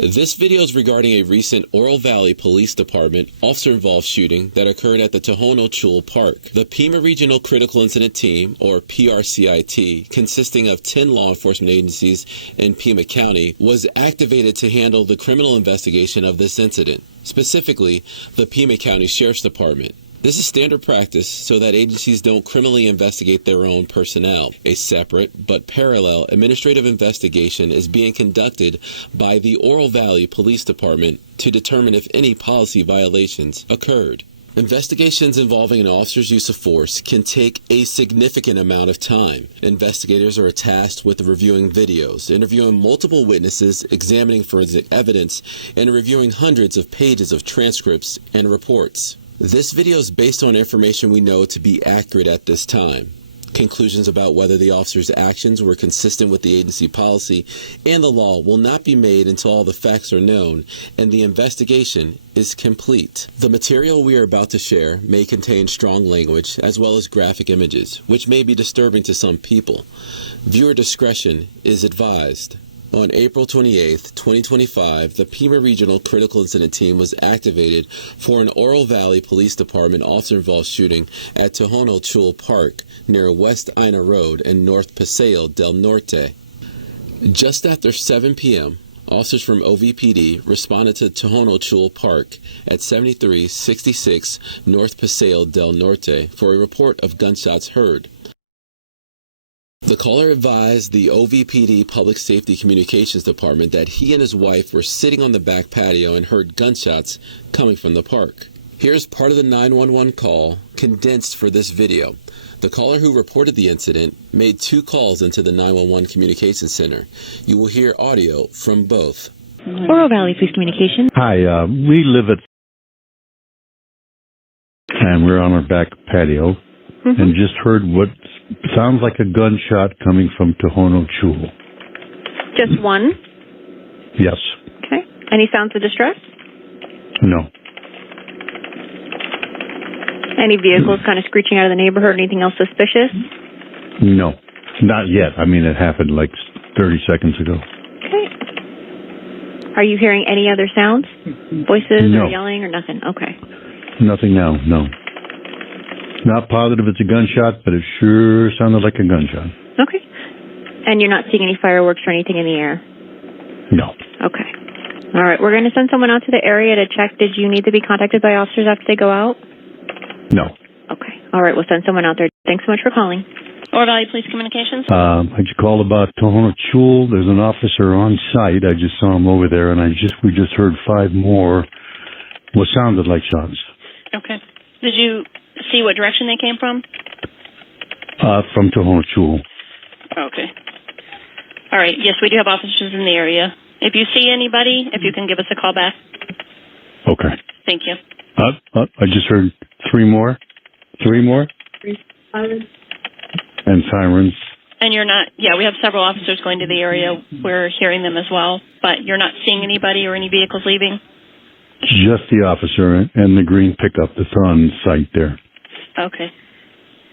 This video is regarding a recent Oro Valley Police Department officer-involved shooting that occurred at the Tohono Chul Park. The Pima Regional Critical Incident Team, or PRCIT, consisting of 10 law enforcement agencies in Pima County, was activated to handle the criminal investigation of this incident, specifically the Pima County Sheriff's Department. This is standard practice so that agencies don't criminally investigate their own personnel. A separate but parallel administrative investigation is being conducted by the Oro Valley Police Department to determine if any policy violations occurred. Investigations involving an officer's use of force can take a significant amount of time. Investigators are tasked with reviewing videos, interviewing multiple witnesses, examining forensic evidence, and reviewing hundreds of pages of transcripts and reports. This video is based on information we know to be accurate at this time. Conclusions about whether the officer's actions were consistent with the agency policy and the law will not be made until all the facts are known and the investigation is complete. The material we are about to share may contain strong language as well as graphic images, which may be disturbing to some people. Viewer discretion is advised. On April 28, 2025, the Pima Regional Critical Incident Team was activated for an Oro Valley Police Department officer-involved shooting at Tohono Chul Park near West Ina Road and North Paseo del Norte. Just after 7 p.m., officers from OVPD responded to Tohono Chul Park at 7366 North Paseo del Norte for a report of gunshots heard. The caller advised the OVPD Public Safety Communications Department that he and his wife were sitting on the back patio and heard gunshots coming from the park. Here's part of the 911 call condensed for this video. The caller who reported the incident made 2 calls into the 911 Communications Center. You will hear audio from both. Oro Valley Police Communications. Hi, we live at, and we're on our back patio, and just heard what sounds like a gunshot coming from Tohono Chul. Just one? Yes. Okay. Any sounds of distress? No. Any vehicles kind of screeching out of the neighborhood? Anything else suspicious? No. Not yet. I mean, it happened like 30 seconds ago. Okay. Are you hearing any other sounds? Voices No. or yelling or nothing? Okay. Nothing now, no. Not positive it's a gunshot, but it sure sounded like a gunshot. Okay. And you're not seeing any fireworks or anything in the air? No. Okay. All right. We're going to send someone out to the area to check. Did you need to be contacted by officers after they go out? No. Okay. All right. We'll send someone out there. Thanks so much for calling. Oro Valley Police Communications. I just called about Tohono Chul. There's an officer on site. I just saw him over there, and we just heard 5 more what sounded like shots. Okay. Did you see what direction they came from? From Tohono Chul. Okay. All right. Yes, we do have officers in the area. If you see anybody, if you can give us a call back. Okay. Thank you. I just heard 3 more. 3 more? Sirens. And sirens. And you're not, yeah, we have several officers going to the area. We're hearing them as well, but you're not seeing anybody or any vehicles leaving? Just the officer and the green pickup that's on site there. Okay.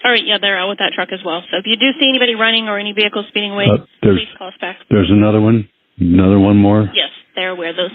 All right, yeah, they're out with that truck as well. So if you do see anybody running or any vehicles speeding away, please call us back. There's another one more? Yes, they're aware of those.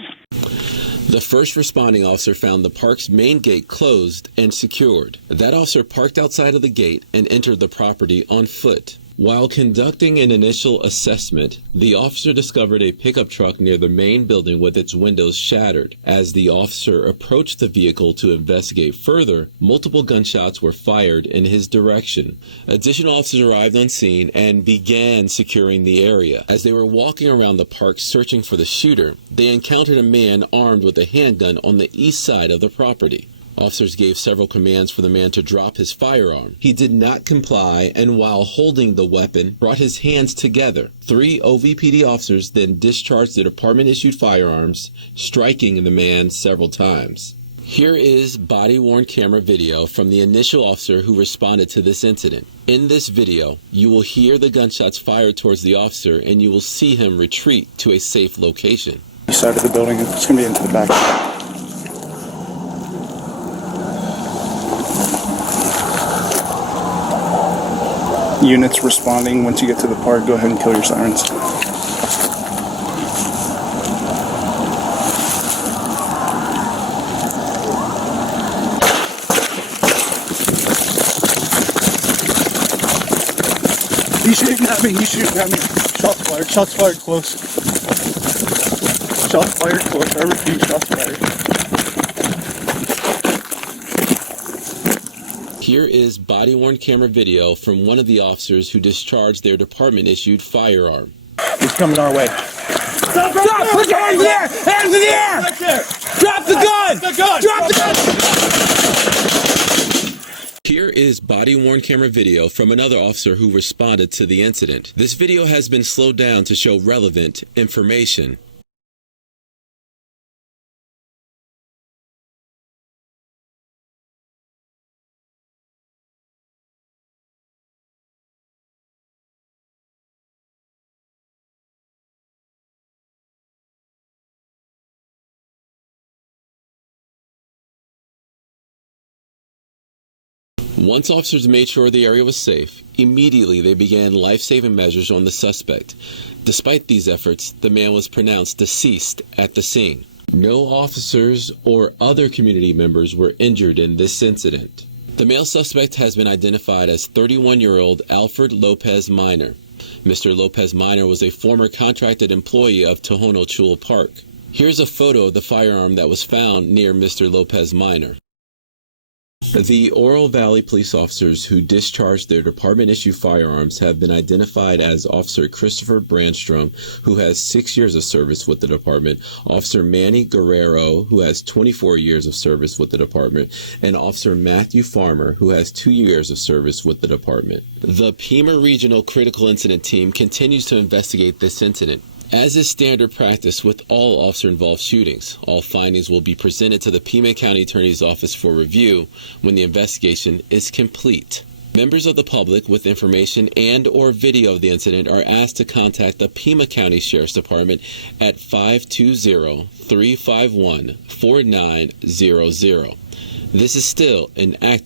The first responding officer found the park's main gate closed and secured. That officer parked outside of the gate and entered the property on foot. While conducting an initial assessment, the officer discovered a pickup truck near the main building with its windows shattered. As the officer approached the vehicle to investigate further, multiple gunshots were fired in his direction. Additional officers arrived on scene and began securing the area. As they were walking around the park searching for the shooter, they encountered a man armed with a handgun on the east side of the property. Officers gave several commands for the man to drop his firearm. He did not comply, and while holding the weapon, brought his hands together. 3 OVPD officers then discharged the department-issued firearms, striking the man several times. Here is body-worn camera video from the initial officer who responded to this incident. In this video, you will hear the gunshots fired towards the officer, and you will see him retreat to a safe location. Side of the building, it's going to be into the back. Units responding. Once you get to the park, go ahead and kill your sirens. Me, you shoot at me. Shots fired. Shots fired close. Shots fired close. I repeat, shots fired. Here is body-worn camera video from one of the officers who discharged their department-issued firearm. He's coming our way. Stop! Put your hands in the air! Hands in the air! Right there. Drop the gun! Drop the gun! Here is body-worn camera video from another officer who responded to the incident. This video has been slowed down to show relevant information. Once officers made sure the area was safe, immediately they began life-saving measures on the suspect. Despite these efforts, the man was pronounced deceased at the scene. No officers or other community members were injured in this incident. The male suspect has been identified as 31-year-old Alfred Lopez Minor. Mr. Lopez Minor was a former contracted employee of Tohono Chul Park. Here's a photo of the firearm that was found near Mr. Lopez Minor. The Oro Valley police officers who discharged their department-issued firearms have been identified as Officer Christopher Brandstrom, who has 6 years of service with the department, Officer Manny Guerrero, who has 24 years of service with the department, and Officer Matthew Farmer, who has 2 years of service with the department. The Pima Regional Critical Incident Team continues to investigate this incident. As is standard practice with all officer-involved shootings, all findings will be presented to the Pima County Attorney's Office for review when the investigation is complete. Members of the public with information and or video of the incident are asked to contact the Pima County Sheriff's Department at 520-351-4900. This is still an active